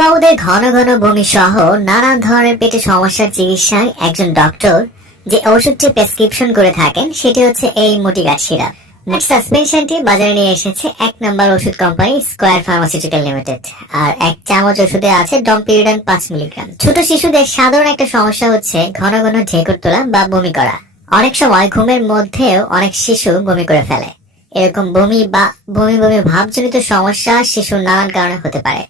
বাবুদের ঘন ঘন বমি সহ নানান ধরনের পেটে সমস্যার চিকিৎসায় একজন ডক্টর যে ওষুধটি প্রেসক্রিপশন করে থাকেন সেটি হচ্ছে এই মোটিগার্ড সিরাপ। সাসপেনশনটি বাজারে নিয়ে এসেছে 1 নম্বর ওষুধ কোম্পানি স্কয়ার ফার্মাসিউটিক্যাল লিমিটেড। আর 1 চামচ ওষুধে আছে ডমপিরিডন 5 মিলিগ্রাম। ছোট শিশুদের সাধারণ একটা সমস্যা হচ্ছে ঘন ঘন ঢেকুর তোলা বা বমি করা। অনেক সময় ঘুমের মধ্যেও অনেক শিশু বমি করে ফেলে। এরকম বমি বা বমি বমি ভাবজনিত সমস্যা শিশুর নানান কারণে হতে পারে।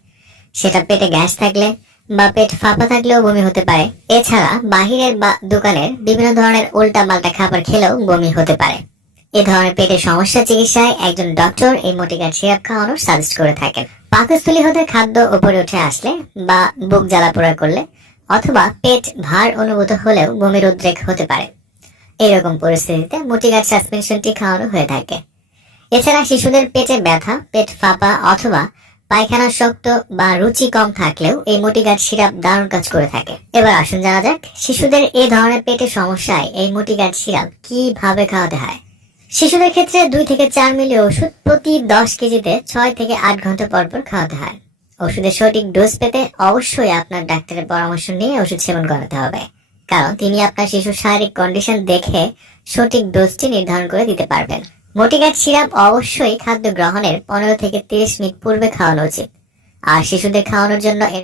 সেটা পেটে গ্যাস থাকলে বা পেট ফাঁপা থাকলেও বমি হতে পারে। এছাড়া বাহিরের বা দোকানের বিভিন্ন ধরনের উল্টা পাল্টা খাবার খেলেও বমি হতে পারে। এ ধরনের পেটের সমস্যা চিকিৎসায় একজন ডক্টর এই মোটিগার্ড সিরাপ খাওয়ানোর সাজেস্ট করে থাকেন। পাকস্থলী হতে খাদ্য উপরে উঠে আসলে বা বুক জ্বালা পোড়া করলে অথবা পেট ভার অনুভূত হলেও বমির উদ্রেক হতে পারে। এরকম পরিস্থিতিতে মোটিগার্ড সাসপেনশনটি খাওয়ানো হয়ে থাকে। এছাড়া শিশুদের পেটে ব্যথা, পেট ফাঁপা অথবা পায়খানা শক্ত বা রুচি কম থাকলেও এই মোটিগার্ড সিরাপ দারুণ কাজ করে থাকে। এবার আসুন জানা যাক শিশুদের এই ধরনের পেটের সমস্যায় এই মোটিগার্ড সিরাপ কিভাবে খাওয়াতে হয়। শিশুদের ক্ষেত্রে 2 থেকে 4 মিলি ওষুধ প্রতি 10 কেজিতে 6 থেকে 8 ঘন্টা পর পর খাওয়াতে হয়। ওষুধের সঠিক ডোজ পেতে অবশ্যই আপনার ডাক্তারের পরামর্শ নিয়ে ওষুধ সেবন করাতে হবে, কারণ তিনি আপনার শিশুর শারীরিক কন্ডিশন দেখে সঠিক ডোজটি নির্ধারণ করে দিতে পারবেন। মোটিগার্ড সিরাপ অবশ্যই খাদ্য গ্রহণের 15 থেকে 30 মিনিট পূর্বে খাওয়ানো উচিত। আর শিশুদের খাওয়ানোর জন্য